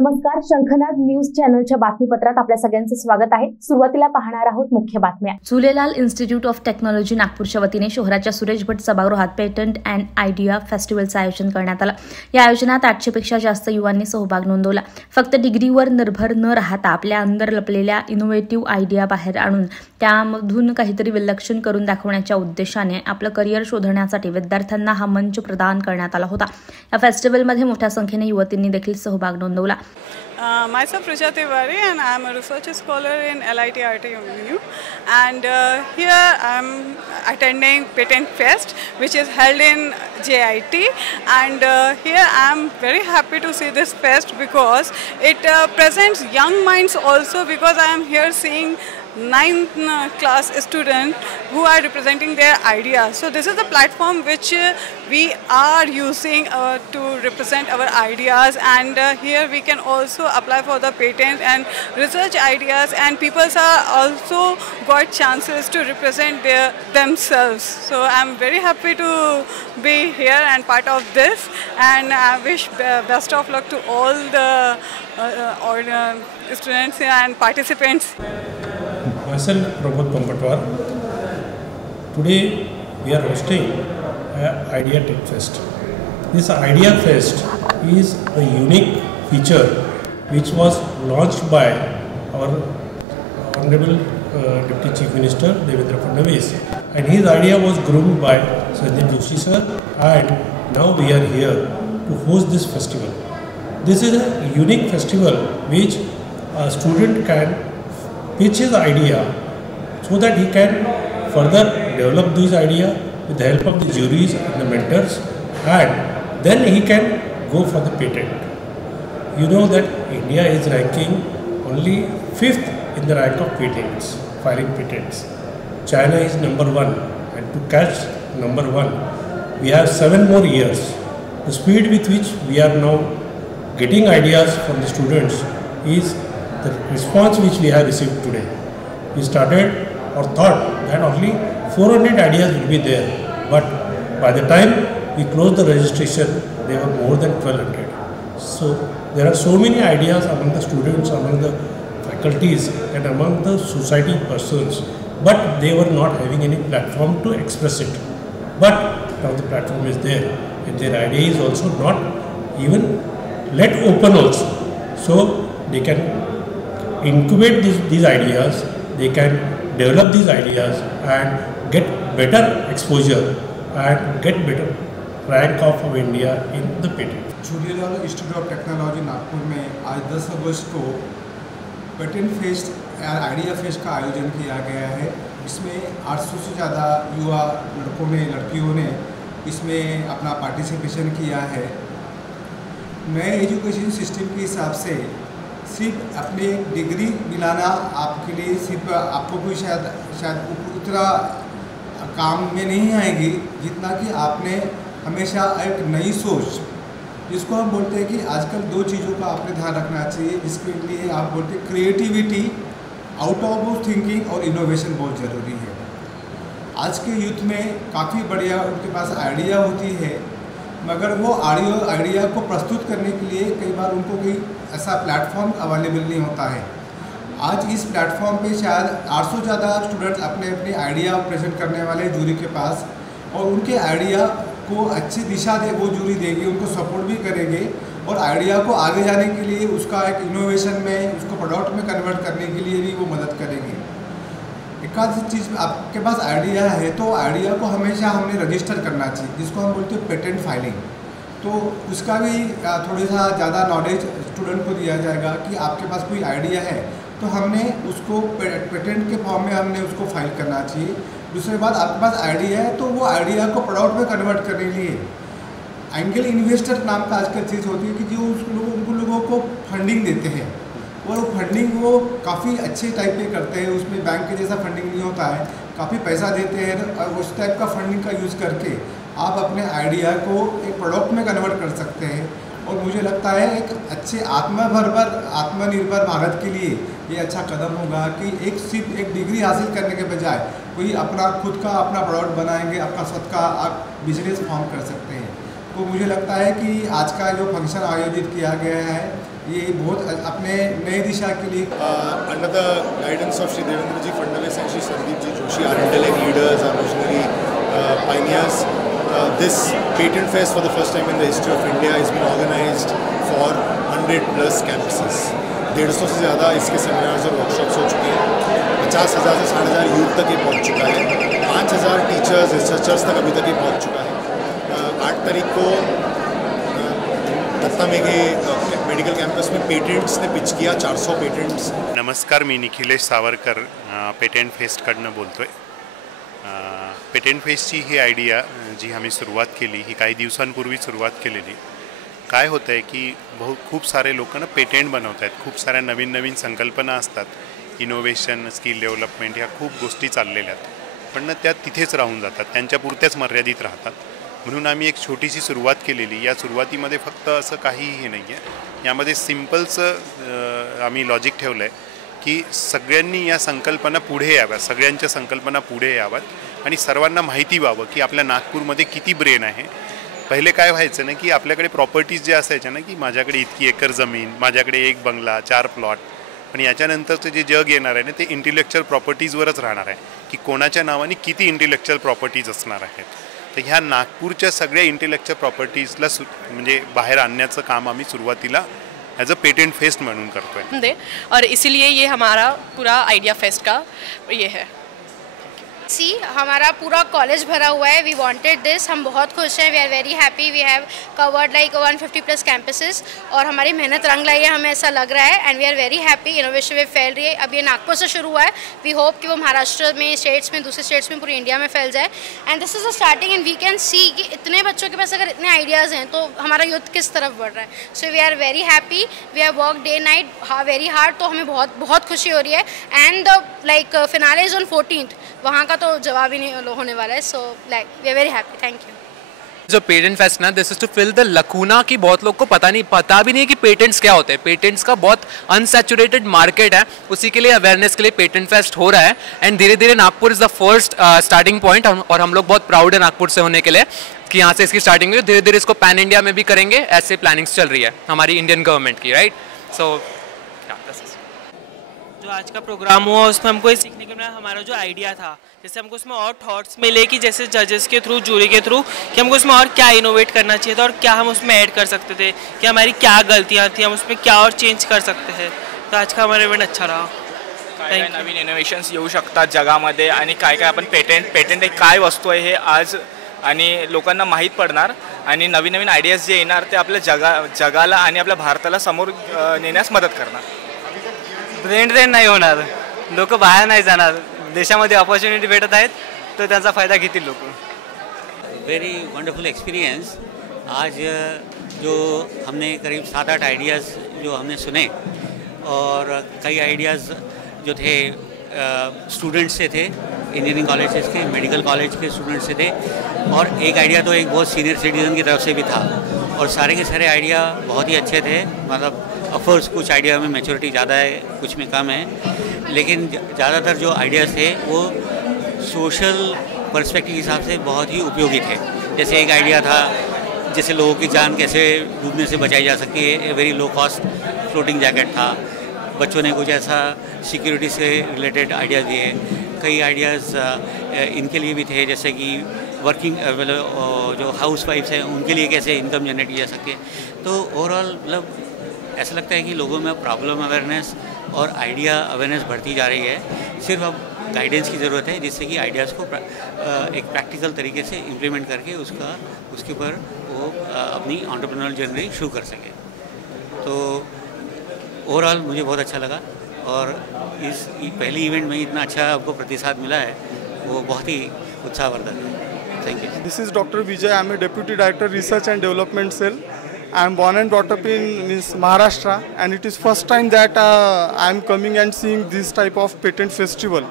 नमस्कार, शंखनाद न्यूज चॅनलच्या बातमीपत्रात आपल्या सगळ्यांचं स्वागत आहे। सुरुवातीला पाहणार आहोत मुख्य बातम्या। झुलेलाल इन्स्टिट्यूट ऑफ टेक्नॉलॉजी नागपूरच्या वतीने शहराच्या सुरेश भट सभागृहात पेटंट अँड आयडिया फेस्टिवलचं आयोजन करण्यात आलं। या आयोजनात 800 पेक्षा जास्त युवांनी सहभाग नोंदवला। फक्त डिग्रीवर निर्भर न राहता आपल्या अंदर लपलेल्या इनोव्हेटिव्ह आयडिया बाहेर आणून त्यामधून काहीतरी विलक्षण करून दाखवण्याच्या उद्देशाने आपलं करिअर शोधण्यासाठी विद्यार्थ्यांना हा मंच प्रदान करण्यात आला होता। या फेस्टिवलमध्ये मोठ्या संख्येने युवतींनी देखील सहभाग नोंदवला। Myself Richa Tiwari, and I am a research scholar in LIT RTU, and here I am attending Patent Fest, which is held in JIT, and here I am very happy to see this fest because it presents young minds also, because I am here seeing 9th class students who are representing their ideas. So this is the platform which we are using to represent our ideas, and here we can also apply for the patent and research ideas, and people are also got chances to represent themselves. So I'm very happy to be here and part of this, and I wish best of luck to all the students and participants. Myself, Prabodh Pampatwar. Today we are hosting Idea Tech Fest. This Idea Fest is a unique feature which was launched by our Honorable Deputy Chief Minister Devendra Fadnavis, and his idea was groomed by Sandeep Joshi sir, and now we are here to host this festival. This is a unique festival which a student can pitch his idea so that he can further develop this idea with the help of the juries and the mentors, and then he can go for the patent. You know that India is ranking only 5th in the rank of patents, filing patents. China is number 1, and to catch number 1 we have 7 more years. The speed with which we are now getting ideas from the students is the response which we have received today. We started or thought that only 400 ideas will be there, but by the time we closed the registration, there were more than 1200. So there are so many ideas among the students, among the faculties, and among the society persons, but they were not having any platform to express it. But now the platform is there, and their idea is also not even let open also. So they can incubate these ideas, they can develop these ideas and get better exposure and get better rank of India in the patent. Jhulelal institute of technology Nagpur में आज 10 अगस्त को patent fest idea fest का आयोजन किया गया है। इसमें 800 से ज़्यादा युवा लड़कों ने लड़कियों ने इसमें अपना पार्टिसिपेशन किया है। नए एजुकेशन सिस्टम के हिसाब से सिर्फ अपने डिग्री मिलाना आपके लिए सिर्फ आपको कोई शायद उतना काम में नहीं आएगी जितना कि आपने हमेशा एक नई सोच, जिसको हम बोलते हैं कि आजकल 2 चीज़ों का आपने ध्यान रखना चाहिए, जिसके लिए आप बोलते हैं creativity, out of box thinking और इनोवेशन बहुत ज़रूरी है। आज के यूथ में काफ़ी बढ़िया उनके पास आइडिया होती है, मगर वो आइडिया को प्रस्तुत करने के लिए कई बार उनको कोई ऐसा प्लेटफॉर्म अवेलेबल नहीं होता है। आज इस प्लेटफॉर्म पे शायद 800 ज़्यादा स्टूडेंट्स अपने आइडिया प्रेजेंट करने वाले जूरी के पास, और उनके आइडिया को अच्छी दिशा दे वो जूरी देगी, उनको सपोर्ट भी करेंगे, और आइडिया को आगे जाने के लिए उसका एक इनोवेशन में उसको प्रोडक्ट में कन्वर्ट करने के लिए भी वो मदद करेंगे। एक आध चीज़ आपके पास आइडिया है तो आइडिया को हमेशा हमने रजिस्टर करना चाहिए, जिसको हम बोलते हैं पेटेंट फाइलिंग। तो उसका भी थोड़ा सा ज़्यादा नॉलेज स्टूडेंट को दिया जाएगा कि आपके पास कोई आइडिया है तो हमने उसको पेटेंट के फॉर्म में हमने उसको फाइल करना चाहिए। दूसरी बात, आपके पास आइडिया है तो वो आइडिया को प्रोडक्ट में कन्वर्ट करने के लिए एंगल इन्वेस्टर नाम का आजकल चीज़ होती है कि जो उन लोगों को फंडिंग देते हैं, और फंडिंग वो काफ़ी अच्छे टाइप पे करते हैं, उसमें बैंक के जैसा फंडिंग नहीं होता है, काफ़ी पैसा देते हैं, और उस टाइप का फंडिंग का यूज़ करके आप अपने आइडिया को एक प्रोडक्ट में कन्वर्ट कर सकते हैं। और मुझे लगता है एक अच्छे आत्मनिर्भर भारत के लिए ये अच्छा कदम होगा कि सिर्फ एक डिग्री हासिल करने के बजाय कोई अपना खुद का अपना प्रोडक्ट बनाएंगे, अपना खुद का आप बिजनेस फॉर्म कर सकते हैं। तो मुझे लगता है कि आज का जो फंक्शन आयोजित किया गया है ये बहुत अपने नई दिशा के लिए under the guidance of Shri Devendra ji Fadnavis and Shri Sandeep ji Joshi, are intellect leaders, are visionary pioneers, this patent fest for the first time in the history of India has been organized for 100+ campuses. 150 से ज़्यादा इसके सेमिनार्स और वर्कशॉप्स हो चुके हैं। 50,000 से 60,000 यूथ तक ये पहुंच चुका है। 5,000 टीचर्स रिसर्चर्स तक अभी तक ये पहुंच चुका है। 8 तारीख को दत्ता मेघे मेडिकल कॅम्पस में पेटेंट्स ने पिच किया 400 पेटेंट्स। नमस्कार, मी निखिलेश सावरकर पेटेंट फेस्टकडनं बोलतोय। पेटेंट फेस्टची ही आयडिया जी आम्ही सुरुवात केली ही काही दिवसांपूर्वी सुरुवात केलेली। काय होतं आहे की खूप सारे लोक ना पेटेंट बनवत आहेत, खूप साऱ्या नवीन नवीन संकल्पना असतात, इनोव्हेशन, स्किल डेव्हलपमेंट ह्या खूप गोष्टी चाललेल्या आहेत, पण त्या तिथेच राहून जातात, त्यांच्यापुरत्याच मर्यादित राहतात। म्हणून आम्ही एक छोटीशी सुरुवात केलेली। या सुरुवातीमध्ये फक्त असं काहीही नाही आहे, यामध्ये सिम्पलचं आम्ही लॉजिक ठेवलं आहे की सगळ्यांनी या संकल्पना पुढे याव्यात, सगळ्यांच्या संकल्पना पुढे याव्यात आणि सर्वांना माहिती व्हावं की आपल्या नागपूरमध्ये किती ब्रेन आहे। पहिले काय व्हायचं ना की आपल्याकडे प्रॉपर्टीज जे असायच्या ना की माझ्याकडे इतकी एकर जमीन, माझ्याकडे 1 बंगला, 4 प्लॉट, पण याच्यानंतरचं जे जग येणार आहे ना ते इंटेलेक्च्युअल प्रॉपर्टीजवरच राहणार आहे की कोणाच्या नावाने किती इंटेलेक्च्युअल प्रॉपर्टीज असणार आहेत। तर ह्या नागपूरच्या सगळ्या इंटेलेक्च्युअल प्रॉपर्टीजला म्हणजे बाहेर आणण्याचं काम आम्ही सुरुवातीला एज अ पेटेंट फेस्ट म्हणून करतोय और इसीलिए ये हमारा पूरा आइडिया फेस्ट का ये है। हमारा पूरा कॉलेज भरा हुआ है। वी वांटेड दिस, हम बहुत खुश हैं। We are very happy. We have covered like 150+ campuses और हमारी मेहनत रंग लाई है, हमें ऐसा लग रहा है। And we are very happy. Innovation wave फैल रही है। अब ये नागपुर से शुरू हुआ है। वी होप कि वो महाराष्ट्र में, स्टेट्स में, दूसरे स्टेट्स में, पूरी इंडिया में फैल जाए। And this is a starting and we can see कि इतने बच्चों के पास अगर इतने आइडियाज़ हैं तो हमारा यूथ किस तरफ बढ़ रहा है। So we are very happy. We have work day night very hard, तो हमें बहुत बहुत खुशी हो रही है। And like finale is on 14th, वहाँ का तो जवाब ही नहीं होने वाला है। So like we are very happy. Thank you. जो पेटेंट फेस्ट ना, this is to fill the lacuna कि बहुत लोग को पता भी नहीं कि पेटेंट्स क्या होते हैं। पेटेंट्स का बहुत अनसैचुरेटेड मार्केट है, उसी के लिए अवेयरनेस के लिए पेटेंट फेस्ट हो रहा है। एंड धीरे धीरे Nagpur is the first starting point, और हम लोग बहुत प्राउड है नागपुर से होने के लिए कि यहाँ से इसकी स्टार्टिंग हुई। धीरे धीरे इसको पैन इंडिया में भी करेंगे, ऐसे प्लानिंग्स चल रही है हमारी इंडियन गवर्नमेंट की, राइट। सो जो आज का प्रोग्राम हुआ उसमें हमको ये सीखने को मिला, हमारा जो आइडिया था, जैसे हमको उसमें और थॉट्स मिले कि जैसे जजेस के थ्रू, जूरी के थ्रू, कि हमको उसमें और क्या इनोवेट करना चाहिए था और क्या हम उसमें ऐड कर सकते थे, कि हमारी क्या गलतियाँ थी, हम उसमें क्या और चेंज कर सकते हैं। तो आज का हमारा इवेंट अच्छा रहा। काय नवीन इनोव्हेशन्स येऊ शकतात जगामध्ये आणि काय काय आपण पेटेंट एक काय वस्तू आहे हे आज आणि लोकांना माहीत पडणार आणि नवीन नवीन आयडियाज जे येणार ते आपल्या जगाला आणि आपल्या भारताला समोर नेण्यास मदत करणार। ब्रेन ड्रेन नाही होणार, लोक बाहेर नाही जाणार, देशामध्ये अपॉर्च्युनिटी भेटत आहेत तर त्याचा फायदा घेतील लोक। Very wonderful experience. आज जो हमने करीब 7-8 आइडियाज़ जो हमने सुने, और कई आइडियाज़ जो थे स्टूडेंट्स से थे, इंजीनियरिंग कॉलेजेस के, मेडिकल कॉलेज के स्टूडेंट्स से थे, और एक आइडिया तो एक बहुत सीनियर सिटीजन की तरफ से भी था। और सारे के सारे आइडिया बहुत ही अच्छे थे। मतलब ऑफकोर्स कुछ आइडिया में मैच्योरिटी ज़्यादा है, कुछ में कम है, लेकिन ज़्यादातर जो आइडियाज़ थे वो सोशल पर्सपेक्टिव के हिसाब से बहुत ही उपयोगी थे। जैसे एक आइडिया था जैसे लोगों की जान कैसे डूबने से बचाई जा सकती है, a very low cost floating jacket था। बच्चों ने कुछ ऐसा सिक्योरिटी से रिलेटेड आइडियाज़ दिए। कई आइडियाज़ इनके लिए भी थे, जैसे कि वर्किंग जो हाउस वाइफ्स हैं उनके लिए कैसे इनकम जनरेट की जा सकती है। तो ओवरऑल मतलब ऐसा लगता है कि लोगों में प्रॉब्लम अवेयरनेस और आइडिया अवेयरनेस बढ़ती जा रही है। सिर्फ अब गाइडेंस की ज़रूरत है, जिससे कि आइडियाज़ को एक प्रैक्टिकल तरीके से इम्प्लीमेंट करके उसके ऊपर वो अपनी एंटरप्रेन्योरल जर्नी शुरू कर सके। तो ओवरऑल मुझे बहुत अच्छा लगा, और इस पहली इवेंट में इतना अच्छा आपको प्रतिसाद मिला है वो बहुत ही उत्साहवर्धक है। Thank you. This is Dr. Vijay. I am a Deputy Director Research and Development Cell. I am born and brought up in Maharashtra, and it is first time that I am coming and seeing this type of patent festival.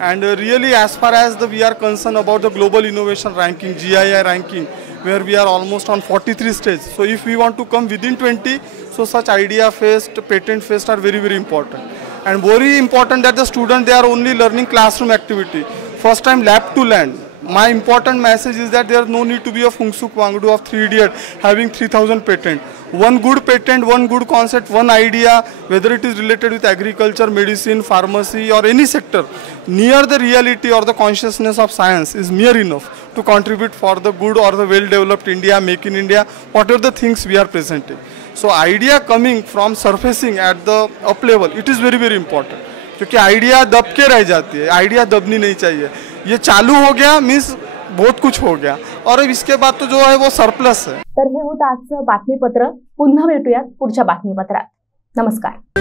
And really, as far as we are concerned about the global innovation ranking, GII ranking, where we are almost on 43 stage. So if we want to come within 20, so such idea fest, patent fest are very, very important. And very important that the student, they are only learning classroom activity. First time lab to land. my important message is that there is no need to be a Phung-Suk Wangdu of 3 idiot having 3000 patent. One good patent, one good concept, one idea, whether it is related with agriculture, medicine, pharmacy or any sector, near the reality or the consciousness of science is mere enough to contribute for the good or the well-developed India, make in India, whatever the things we are presenting. So idea coming from surfacing at the up level, it is very important. क्योंकि idea दब के रह जाती है, idea दबनी नहीं चाहिए. ये चालू हो गया मीन्स बहुत कुछ हो गया और अब इसके बाद तो जो है वो सरप्लस है. तर हे होतं आजचं बातमीपत्र. पुन्हा भेटूयात पुढच्या बातमीपत्रात. नमस्कार.